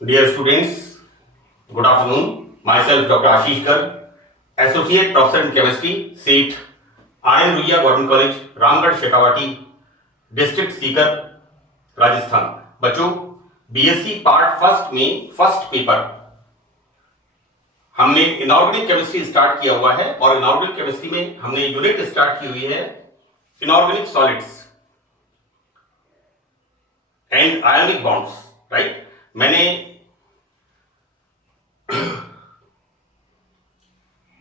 Dear students, good afternoon. Myself Dr. Ashish Kar, Associate Professor in Chemistry, SEAT, RN Ruia Government College, Ramgarh Shekhawati, district Sikar, Rajasthan. बच्चों, BSc part first में first paper हमने inorganic chemistry start किया हुआ है और inorganic chemistry में हमने unit start की हुई है inorganic solids and ionic bonds, right. मैंने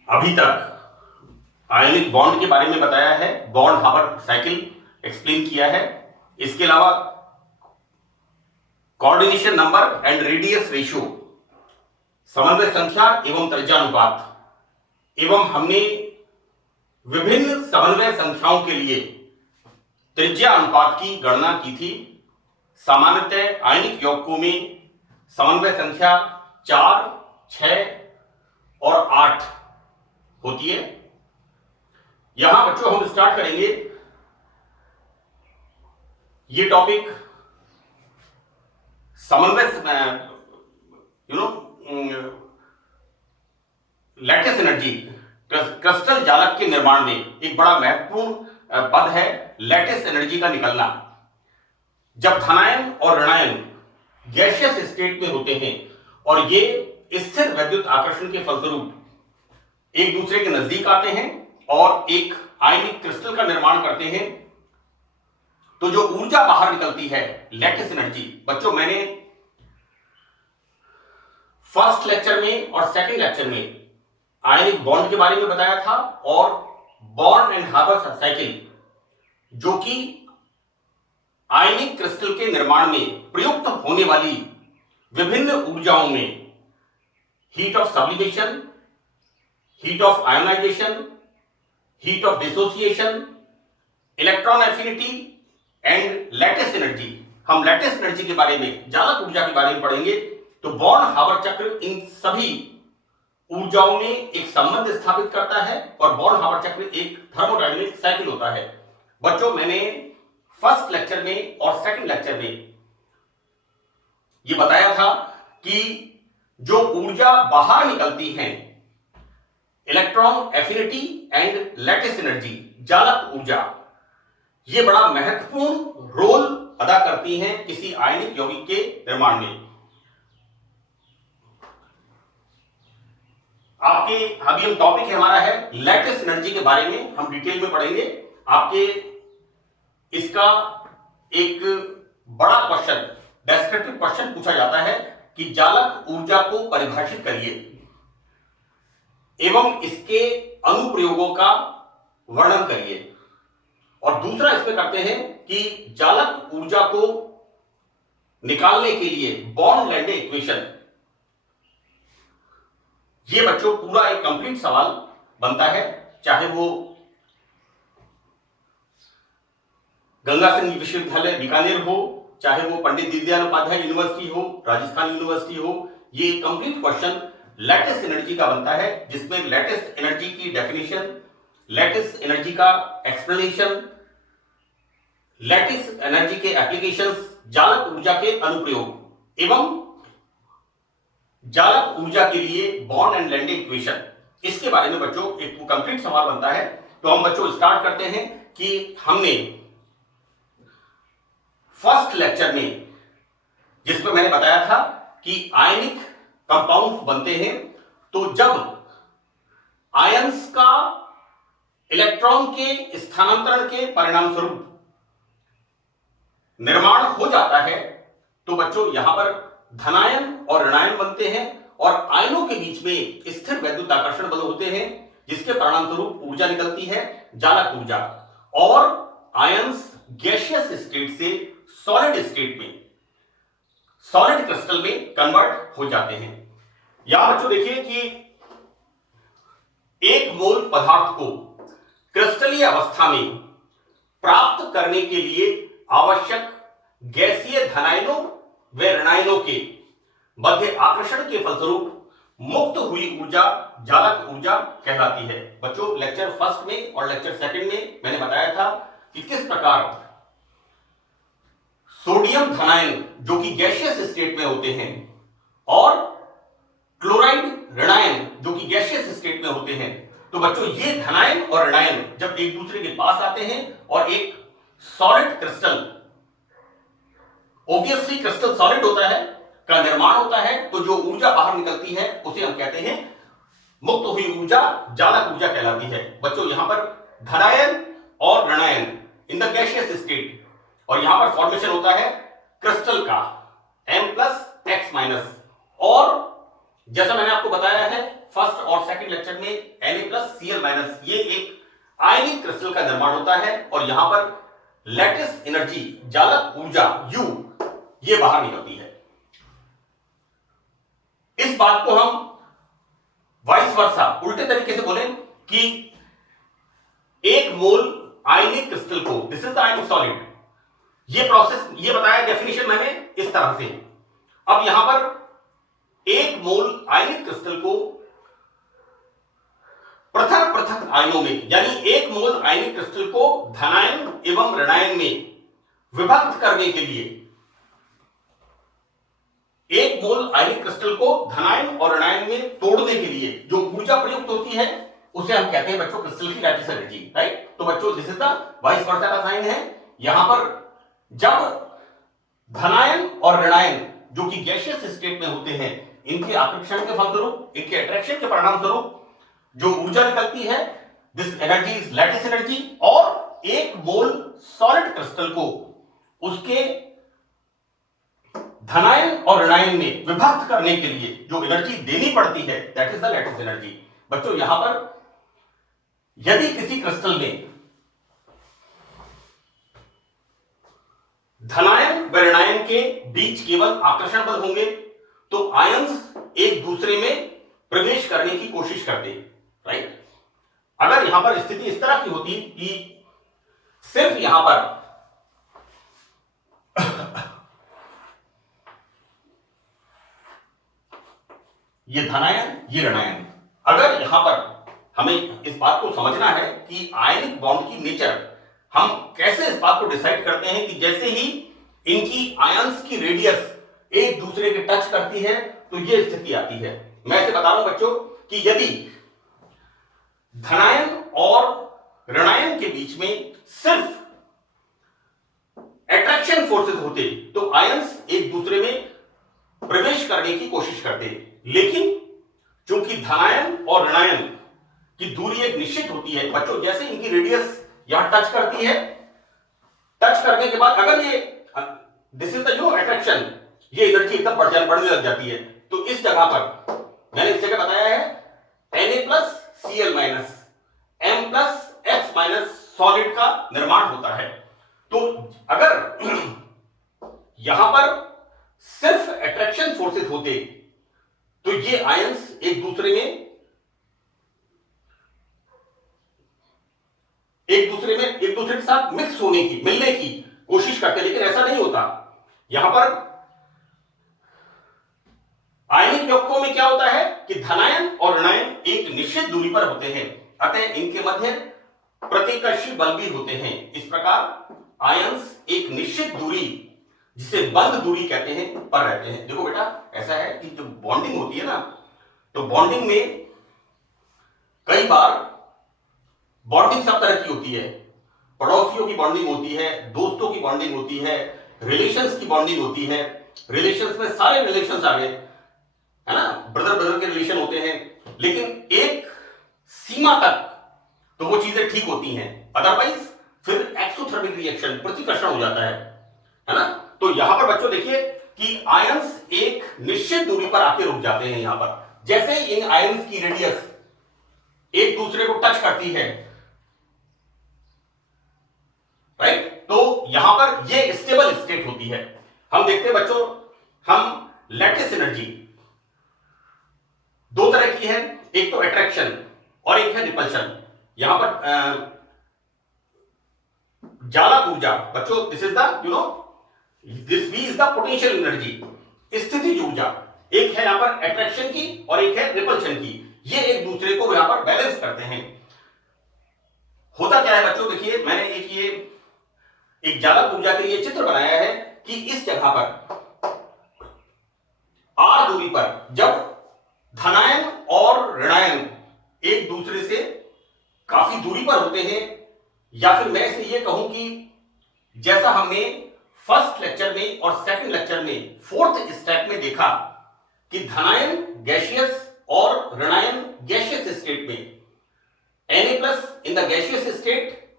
अभी तक आयोनिक बॉन्ड के बारे में बताया है, बॉन्ड हावर साइकिल एक्सप्लेन किया है। इसके अलावा coordination number and radius ratio, समन्वय संख्या एवं त्रिज्यानुपात, एवं हमने विभिन्न समन्वय संख्याओं के लिए त्रिज्या अनुपात की गणना की थी। सामान्यतः आयनिक यौगिकों में समन्वय संख्या 4, 6 और 8 होती है। यहां बच्चों हम स्टार्ट करेंगे ये टॉपिक समन्वय लैटिस एनर्जी, क्रिस्टल जालक के निर्माण में एक बड़ा महत्वपूर्ण पद है लैटिस एनर्जी का निकलना। जब धनायन और ऋणायन गैसियस स्टेट में होते हैं और ये स्थिर वैद्युत आकर्षण के फलस्वरूप एक दूसरे के नजदीक आते हैं और एक आयनिक क्रिस्टल का निर्माण करते हैं, तो जो ऊर्जा बाहर निकलती है लैटिस एनर्जी। बच्चों, मैंने फर्स्ट लेक्चर में और सेकंड लेक्चर में आयनिक बॉन्ड के बारे में बताया था और बॉन्ड एंड हार्बर साइकिल, जो कि आयनिक क्रिस्टल के निर्माण में प्रयुक्त होने वाली विभिन्न ऊर्जाओं में heat of sublimation, heat of ionisation, heat of dissociation, electron affinity and lattice energy, हम लैटिस एनर्जी के बारे में, जालक ऊर्जा के बारे में पढ़ेंगे। तो बॉन्ड हावर चक्र इन सभी ऊर्जाओं में एक संबंध स्थापित करता है और बॉन्ड हावर चक्र एक थर्मोडायनेमिक साइकिल होता है। बच्चों, मैंने फर्स्ट लेक्चर में और सेकंड लेक्चर में यह बताया था कि जो ऊर्जा बाहर निकलती है, electron affinity and lattice energy, जालक ऊर्जा, यह बड़ा महत्वपूर्ण रोल अदा करती हैं किसी आयनिक यौगिक के निर्माण में। आपके अभी हम टॉपिक हमारा है लैटिस एनर्जी के बारे में, हम डिटेल में पढ़ेंगे। आपके इसका एक बड़ा क्वेश्चन, डेस्क्रिप्टिव क्वेश्चन पूछा जाता है कि जालक ऊर्जा को परिभाषित करिए एवं इसके अनुप्रयोगों का वर्णन करिए। और दूसरा इसमें करते हैं कि जालक ऊर्जा को निकालने के लिए बॉन्ड लैंडे इक्वेशन, ये बच्चों पूरा एक कंप्लीट सवाल बनता है, चाहे वो गंगा सिंह विश्वविद्यालय बीकानेर हो, चाहे वो पंडित दीनदयाल उपाध्याय यूनिवर्सिटी हो, राजस्थान यूनिवर्सिटी हो। ये कंप्लीट क्वेश्चन लैटिस एनर्जी का बनता है, जिसमें लैटिस एनर्जी की डेफिनेशन, लैटिस एनर्जी का एक्सप्लेनेशन, लैटिस एनर्जी के एप्लीकेशंस, जालक ऊर्जा के अनुप्रयोग एवं जालक ऊर्जा के लिए बॉन्ड एंड लैंडे इक्वेशन, इसके बारे में बच्चों एक कंप्लीट सवाल बनता है। तो हम बच्चों स्टार्ट करते हैं कि हमने फर्स्ट लेक्चर में, जिसमें मैंने बताया था कि आयनिक कंपाउंड्स बनते हैं तो जब आयंस का इलेक्ट्रॉन के स्थानांतरण के परिणाम स्वरूप निर्माण हो जाता है, तो बच्चों यहां पर धनायन और ऋणायन बनते हैं और आयनों के बीच में स्थिर वैद्युत आकर्षण बल होते हैं, जिसके परिणाम स्वरूप ऊर्जा निकलती है, जालक ऊर्जा, और आयंस गैसियस स्टेट से सॉलिड स्टेट में, सॉलिड क्रिस्टल में कन्वर्ट हो जाते हैं। यहां बच्चों देखिए कि एक मोल पदार्थ को क्रिस्टलीय अवस्था में प्राप्त करने के लिए आवश्यक गैसीय धनायनों व ऋणायनों के मध्य आकर्षण के फलस्वरूप मुक्त हुई ऊर्जा जालक ऊर्जा कहलाती है। बच्चों, लेक्चर फर्स्ट में और लेक्चर सेकंड में मैंने बताया था कि किस प्रकार सोडियम धनायन जो कि गैसियस स्टेट में होते हैं और क्लोराइड ऋणायन जो कि गैसियस स्टेट में होते हैं। तो बच्चों ये धनायन और ऋणायन जब एक दूसरे के पास आते हैं और एक solid crystal, obviously crystal solid होता है, का निर्माण होता है, तो जो ऊर्जा बाहर निकलती है उसे हम कहते हैं मुक्त हुई ऊर्जा, जालक ऊर्जा कहलाती है। बच्चों यहां पर धनायन और ऋणायन इन द गैसियस स्टेट, और यहां पर फॉर्मेशन होता है क्रिस्टल का M+X-, और जैसा मैंने आपको बताया है फर्स्ट और सेकंड लेक्चर में Na+Cl-, ये एक आयनिक क्रिस्टल का निर्माण होता है, और यहां पर लैटिस एनर्जी, जालक ऊर्जा U, ये बाहर निकलती है। इस बात को हम वाइस वर्सा, उल्टे तरीके से बोलें कि एक मोल आयनिक क्रिस्टल को, this is the ionic solid, ये प्रोसेस, ये बताया डेफिनेशन मैंने इस तरह से। अब यहां पर एक मोल आयनिक क्रिस्टल को पृथक पृथक आयनों में, यानी एक मोल आयनिक क्रिस्टल को धनायन एवं ऋणायन में विभक्त करने के लिए, एक मोल आयनिक क्रिस्टल को धनायन और ऋणायन में तोड़ने के लिए जो ऊर्जा प्रयुक्त होती है उसे हम कहते हैं बच्चों क्रिस्टल की लैटिस एनर्जी, राइट। तो बच्चों this is the vice versa का साइन है। यहां पर जब धनायन और ऋणायन जो कि गैसियस स्टेट में होते हैं, इनके आकर्षण के फलस्वरूप, इनके अट्रैक्शन के परिणाम स्वरूप जो ऊर्जा निकलती है, this energy is lattice energy, और एक मोल सॉलिड क्रिस्टल को उसके धनायन और ऋणायन में विभक्त करने के लिए जो एनर्जी देनी पड़ती है, that is the lattice energy. बच्चों यहां पर यदि किसी क्रिस्टल में धनायन व ऋणायन के बीच केवल आकर्षण बल होंगे तो आयंस एक दूसरे में प्रवेश करने की कोशिश करते, राइट। अगर यहां पर स्थिति इस तरह की होती कि सिर्फ यहां पर ये धनायन, ये ऋणायन, अगर यहां पर हमें इस बात को समझना है कि आयनिक बॉन्ड की नेचर, हम कैसे इस बात को डिसाइड करते हैं कि जैसे ही इनकी आयंस की रेडियस एक दूसरे के टच करती है तो ये स्थिति आती है। मैं इसे बता रहा हूं बच्चों कि यदि धनायन और ऋणायन के बीच में सिर्फ अट्रैक्शन फोर्सेस होते तो आयंस एक दूसरे में प्रवेश करने की कोशिश करते, लेकिन चूंकि धनायन और ऋणायन की दूरी एक निश्चित होती है बच्चों, जैसे इनकी रेडियस यहां टच करती है, टच करने के बाद अगर ये दिस इज द अट्रैक्शन, ये एनर्जी एकदम बढ़ने लग जाती है। तो इस जगह पर मैंने इस जगह बताया है Na+Cl-, M+X- सॉलिड का निर्माण होता है। तो अगर यहां पर सिर्फ अट्रैक्शन फोर्सेस होते तो ये आयंस एक दूसरे के साथ मिक्स होने की, मिलने की कोशिश करते, लेकिन ऐसा नहीं होता। यहां पर आयनिक यौगिकों में क्या होता है कि धनायन और ऋणायन एक निश्चित दूरी पर होते हैं, अतः इनके मध्य प्रतिकर्षी बल भी होते हैं। इस प्रकार आयंस एक निश्चित दूरी, जिसे बंद दूरी कहते हैं, पर रहते हैं। देखो बेटा, ऐसा है कि जब बॉन्डिंग होती है ना, तो बॉन्डिंग में कई बार बॉन्डिंग सब तरह की होती है। पड़ोसियों की बॉन्डिंग होती है, दोस्तों की बॉन्डिंग होती है, रिलेशंस की बॉन्डिंग होती है। रिलेशंस में सारे रिलेशंस आ गए, है ना, ब्रदर के रिलेशन होते हैं, लेकिन एक सीमा तक तो वो चीजें ठीक होती हैं, अदरवाइज फिर एक्सोथर्मिक रिएक्शन, प्रतिकर्षण हो जाता है ना। तो यहां पर बच्चों देखिए कि आयंस एक निश्चित दूरी पर आके रुक जाते हैं। यहां पर जैसे इन आयंस की रेडियस एक दूसरे को टच करती है, राइट, तो यहां पर ये स्टेबल स्टेट होती है। हम देखते हैं बच्चों, हम लैटिस एनर्जी दो तरह की है, एक तो अट्रैक्शन और एक है रिपल्शन। यहां पर जालक ऊर्जा बच्चों, this is the this we is the potential energy, स्थितिज ऊर्जा। एक है यहां पर अट्रैक्शन की और एक है रिपल्शन की। ये एक दूसरे को यहां पर बैलेंस करते हैं। होता क्या है बच्चों, देखिए मैंने एक जालक ऊर्जा के लिए चित्र बनाया है कि इस जगह पर R r दूरी पर जब धनायन और ऋणायन एक दूसरे से काफी दूरी पर होते हैं, या फिर मैं इसे ये कहूं कि जैसा हमने फर्स्ट लेक्चर में और सेकंड लेक्चर में फोर्थ स्टेप में देखा कि धनायन गैसियस और ऋणायन गैसियस स्टेट में Na+ in the gaseous state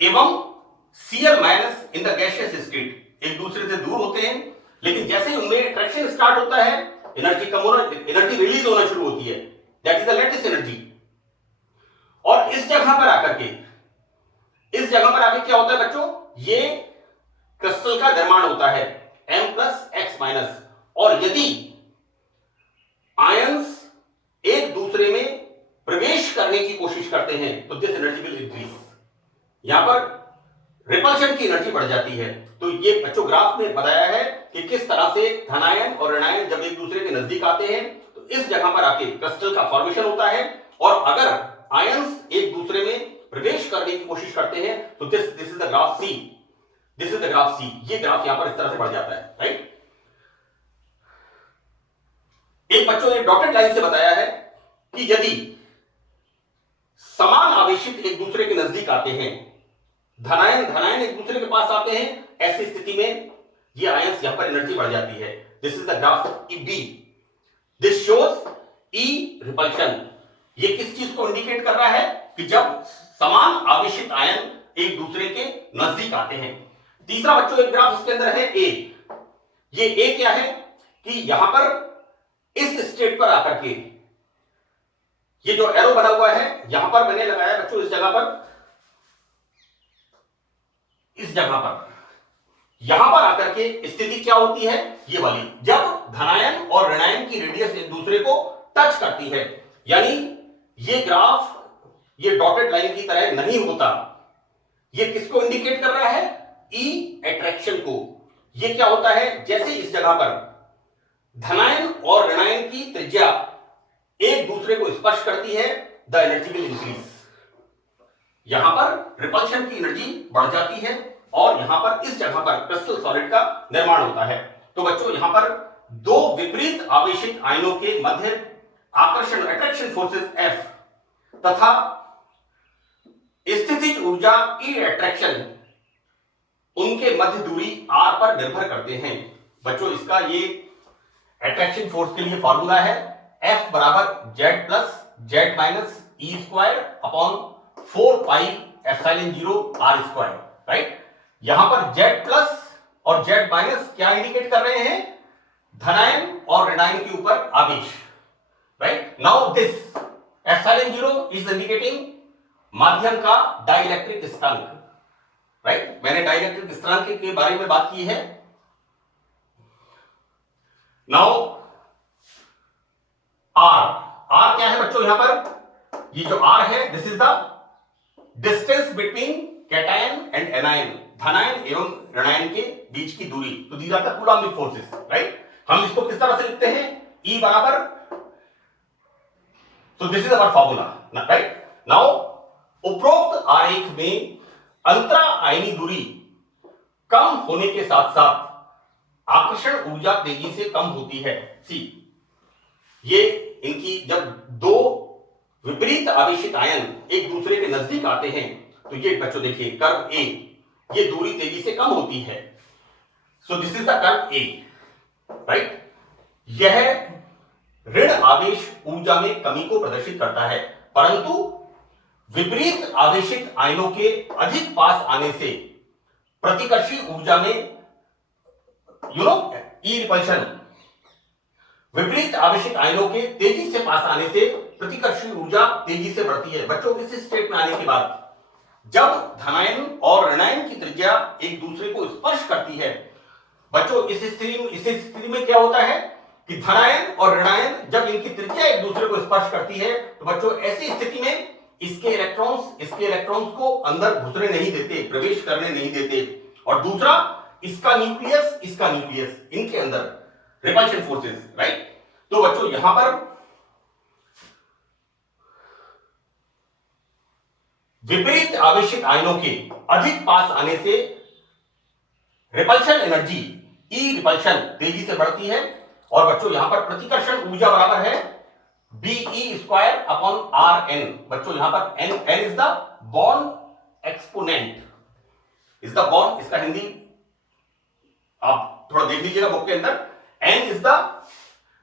एवं Cl- in the gaseous state एक दूसरे से दूर होते हैं, लेकिन जैसे ही उनमें अट्रैक्शन स्टार्ट होता है एनर्जी कम होना, एनर्जी रिलीज होना शुरू होती है, that is the latest energy. और इस जगह पर आकर क्या होता है बच्चों, ये क्रिस्टल का निर्माण होता है M+X-, और यदि आयंस एक दूसरे में प्रवेश करने की कोशिश करते हैं तो दिस एनर्जी विल इंक्रीज, यहां पर रिपल्शन की एनर्जी बढ़ जाती है। तो ये बच्चों ग्राफ में बताया है कि किस तरह से धनायन और ऋणायन जब एक दूसरे के नजदीक आते हैं तो इस जगह पर आके क्रिस्टल का फॉर्मेशन होता है, और अगर आयंस एक दूसरे में प्रवेश करने की कोशिश करते हैं तो this is the graph C, this is the graph C. ये ग्राफ यहां पर इस तरह से बढ़ जाता है, राइट। एक बच्चों ने डॉटेड लाइन से बताया है कि यदि समान आवेशित एक दूसरे के नजदीक आते हैं, धनायन एक दूसरे के पास आते हैं, ऐसी स्थिति में ये आयंस यहां पर एनर्जी बढ़ जाती है। This is the graph B, this shows E repulsion. ये किस चीज को इंडिकेट कर रहा है कि जब समान आवेशित आयन एक दूसरे के नजदीक आते हैं। तीसरा बच्चों एक ग्राफ इसके अंदर है ए। ये ए क्या है कि यहां पर इस स्टेट पर आकर के ये जो एरो बना हुआ है यहां पर मैंने लगाया बच्चों, इस जगह पर यहां पर आकर के स्थिति क्या होती है, ये वाली, जब धनायन और ऋणायन की रेडियस एक दूसरे को टच करती है, यानी ये ग्राफ ये डॉटेड लाइन की तरह नहीं होता। ये किसको इंडिकेट कर रहा है, ई अट्रैक्शन को। ये क्या होता है, जैसे इस जगह पर धनायन और ऋणायन की त्रिज्या एक दूसरे को स्पर्श करती है, द एनर्जी विल इंक्रीज। यहां पर रिपल्शन की एनर्जी बढ़ जाती है और यहां पर इस जगह पर क्रिस्टल सॉलिड का निर्माण होता है। तो बच्चों यहां पर दो विपरीत आवेशित आयनों के मध्य आकर्षण अट्रैक्शन फोर्सेस F तथा स्थितिज ऊर्जा E अट्रैक्शन उनके मध्य दूरी R पर निर्भर करते हैं। बच्चों इसका ये अट्रैक्शन फोर्स के लिए फॉर्मूला है F बराबर Z+Z- E²/4πε0R², राइट। यहां पर Z+ और Z- क्या इंडिकेट कर रहे हैं, धनायन और ऋणायन के ऊपर आवेश, right. Now this ε0 is indicating माध्यम का डाइलेक्ट्रिक स्थिरांक, राइट। मैंने डाइलेक्ट्रिक स्थिरांक के बारे में बात की है। नाउ R क्या है बच्चों, यहां पर ये जो R है this is the distance between cation and anion, धनायन एवं ऋणायन के बीच की दूरी। तो these are the coulombic forces, right. हम इसको किस तरह से लिखते हैं, E बराबर, तो this is our formula, right. Now उपरोक्त आरेख में अंतरा आयनी दूरी कम होने के साथ साथ आकर्षण ऊर्जा तेजी से कम होती है। सी, ये इनकी जब दो विपरीत आवेशित आयन एक दूसरे के नजदीक आते हैं तो ये बच्चों देखिए कर्व ए, ये दूरी तेजी से कम होती है। So this is the curve A, right. यह ऋण आवेश ऊर्जा में कमी को प्रदर्शित करता है, परंतु विपरीत आवेशित आयनों के अधिक पास आने से प्रतिकर्षी ऊर्जा में ई रिपल्शन, विपरीत आवेशित आयनों के तेजी से पास आने से प्रतिकर्षी ऊर्जा तेजी से बढ़ती है। बच्चों इस स्टेट में आने के बाद जब धनायन और ऋणायन की त्रिज्या एक दूसरे को स्पर्श करती है, बच्चों इस स्थिति में क्या होता है कि धनायन और ऋणायन जब इनकी त्रिज्या एक दूसरे को स्पर्श करती है तो बच्चों ऐसी स्थिति में इसके इलेक्ट्रॉन्स को अंदर घुसने नहीं देते, प्रवेश करने नहीं देते, और दूसरा इसका न्यूक्लियस इनके अंदर रिपल्शन फोर्सेस, राइट। तो बच्चों यहां पर विपरीत आवेशित आयनों के अधिक पास आने से रिपल्शन एनर्जी ई रिपल्शन तेजी से बढ़ती है और बच्चों यहां पर प्रतिकर्षण ऊर्जा बराबर है BE² / RN। बच्चों यहां पर N is the bond exponent, is the bond, इसका हिंदी आप थोड़ा देख लीजिएगा बुक के अंदर। N is the,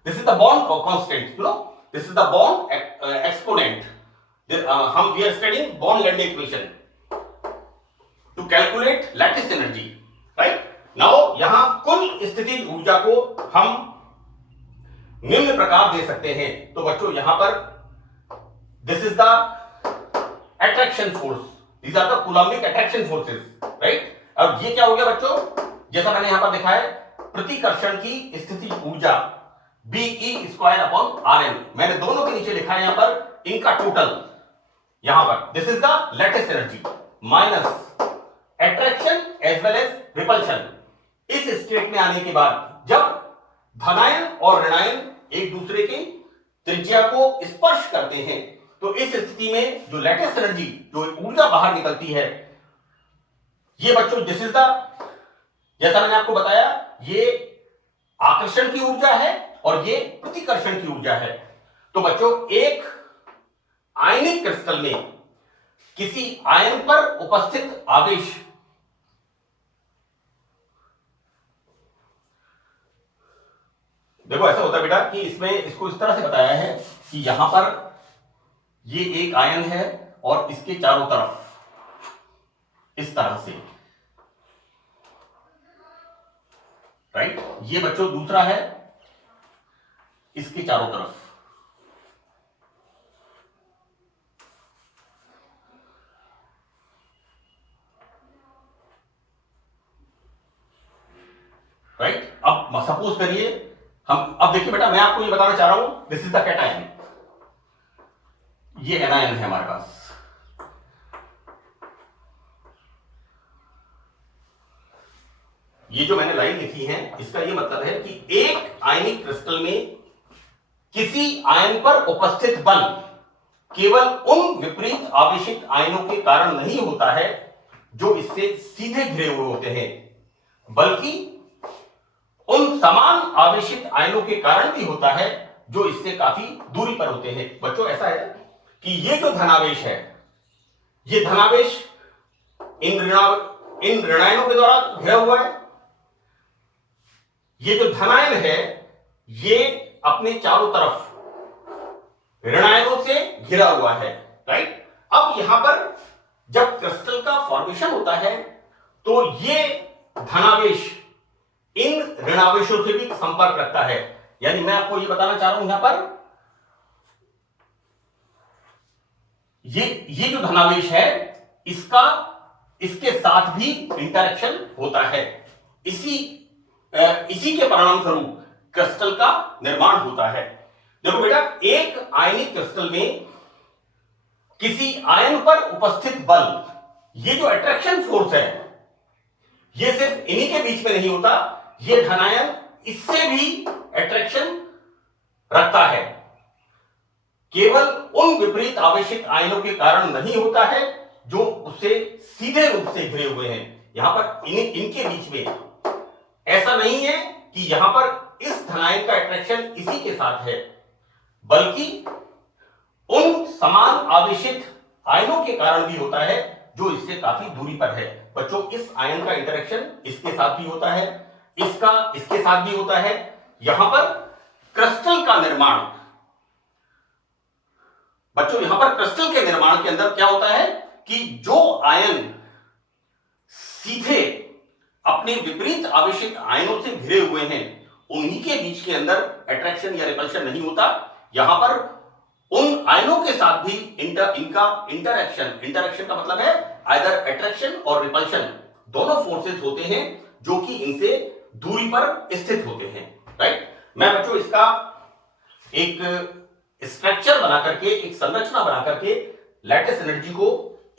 this is the bond constant, you know, this is the bond exponent. हम we are studying Born Lande equation to calculate lattice energy, right. Now यहां कुल स्थितिज ऊर्जा को हम निम्न प्रकार दे सकते हैं। तो बच्चों यहां पर this is the attraction force, these are the Coulombic attraction forces, right. अब ये क्या हो गया बच्चों, जैसा मैंने यहां पर दिखा है, प्रतिकर्षण की स्थितिज ऊर्जा BE² / RN। मैंने दोनों के नीचे लिखा है यहां पर इनका टोटल, यहां पर this is the lattice energy minus attraction as well as repulsion. इस स्टेट में आने के बाद जब धनायन और ऋणायन एक दूसरे की त्रिज्या को स्पर्श करते हैं, तो इस स्थिति में जो लैटिस एनर्जी, जो ऊर्जा बाहर निकलती है, ये बच्चों दिस इज द, जैसा मैंने आपको बताया, ये आकर्षण की ऊर्जा है और ये प्रतिकर्षण की ऊर्जा है। तो बच्चों एक आयनिक क्रिस्टल में किसी आयन पर उपस्थित आवेश, देखो ऐसा होता है बेटा कि इसमें इसको इस तरह से बताया है कि यहां पर ये एक आयन है और इसके चारों तरफ इस तरह से, राइट। ये बच्चों दूसरा है, इसके चारों तरफ, राइट। अब सपोज करिए हम, अब देखिए बेटा मैं आपको ये बताना चाह रहा हूं, दिस इज द कैटायन, ये एनायन है हमारे पास। ये जो मैंने लाइन लिखी है, इसका ये मतलब है कि एक आयनिक क्रिस्टल में किसी आयन पर उपस्थित बल केवल उन विपरीत आवेशित आयनों के कारण नहीं होता है जो इससे सीधे घिरे हुए होते हैं, बल्कि उन समान आवेशित आयनों के कारण भी होता है जो इससे काफी दूरी पर होते हैं। बच्चों ऐसा है कि ये जो धनावेश है, ये धनावेश इन ऋणायनों के द्वारा घिरा हुआ है, ये जो धनायन है ये अपने चारों तरफ ऋणायनों से घिरा हुआ है, राइट। अब यहां पर जब क्रिस्टल का फॉर्मेशन होता है तो ये धनावेश इन ऋणावेशों से भी संपर्क रखता है। यानी मैं आपको ये बताना चाह रहा हूं यहां पर ये जो धनावेश है इसका इसके साथ भी इंटरेक्शन होता है, इसी के परिणाम स्वरूप क्रिस्टल का निर्माण होता है। देखो बेटा एक आयनिक क्रिस्टल में किसी आयन पर उपस्थित बल, ये जो अट्रैक्शन फोर्स है, ये सिर्फ इन्हीं के बीच में नहीं होता, ये धनायन इससे भी अट्रैक्शन रखता है, केवल उन विपरीत आवेशित आयनों के कारण नहीं होता है जो उससे सीधे रूप से घिरे हुए हैं। यहां पर इनके बीच में ऐसा नहीं है कि यहां पर इस धनायन का अट्रैक्शन इसी के साथ है, बल्कि उन समान आवेशित आयनों के कारण भी होता है जो इससे काफी दूरी पर है। बच्चों इस आयन का इंटरेक्शन इसके साथ भी होता है, इसका इसके साथ भी होता है। यहां पर क्रिस्टल का निर्माण, बच्चों यहां पर क्रिस्टल के निर्माण के अंदर क्या होता है कि जो आयन सीधे अपने विपरीत आवेशित आयनों से घिरे हुए हैं उन्हीं के बीच के अंदर अट्रैक्शन या रिपल्शन नहीं होता। यहां पर उन आयनों के साथ भी इनका इंटरेक्शन का मतलब है आइदर अट्रैक्शन और रिपल्शन, दोनों फोर्सेस होते हैं जो कि इनसे दूरी पर स्थित होते हैं, राइट। मैं बच्चों इसका एक स्ट्रक्चर बना करके, एक संरचना बना करके लैटिस एनर्जी को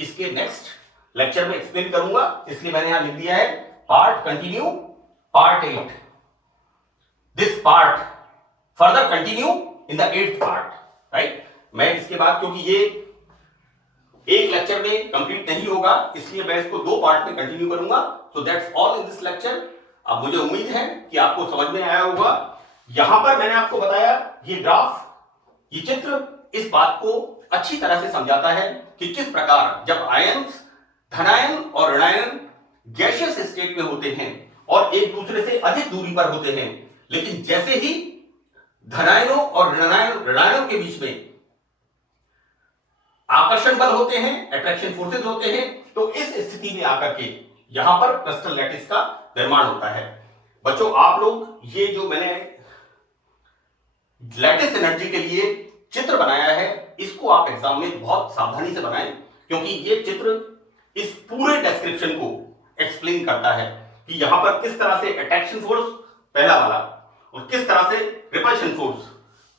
इसके नेक्स्ट लेक्चर में एक्सप्लेन करूंगा, इसलिए मैंने यहां लिख दिया है part continue part 8, this part further continue in the 8th part, right. मैं इसके बाद, क्योंकि ये एक लेक्चर में कंप्लीट नहीं होगा, इसलिए मैं इसको 2 पार्ट में कंटिन्यू करूंगा। So that's all in this lecture. अब मुझे उम्मीद है कि आपको समझ में आया होगा। यहां पर मैंने आपको बताया ये ग्राफ, ये चित्र इस बात को अच्छी तरह से समझाता है कि किस प्रकार जब आयन्स धनायन और ऋणायन गैसियस स्टेट में होते हैं और एक दूसरे से अधिक दूरी पर होते हैं, लेकिन जैसे ही धनायनों और ऋणायनों के बीच में आकर्षण बल होते हैं, अट्रैक्शन फोर्सेस होते हैं, तो इस स्थिति में आकर के यहां पर क्रिस्टल लैटिस का निर्माण होता है। बच्चों आप लोग ये जो मैंने लैटिस एनर्जी के लिए चित्र बनाया है, इसको आप एग्जाम में बहुत सावधानी से बनाएं, क्योंकि ये चित्र इस पूरे डिस्क्रिप्शन को एक्सप्लेन करता है कि यहां पर किस तरह से अट्रैक्शन फोर्स पहला वाला और किस तरह से रिपल्शन फोर्स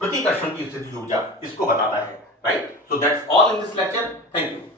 प्रतिकर्षण की स्थिति ऊर्जा इसको बताता है। Right, so that's all in this lecture. Thank you.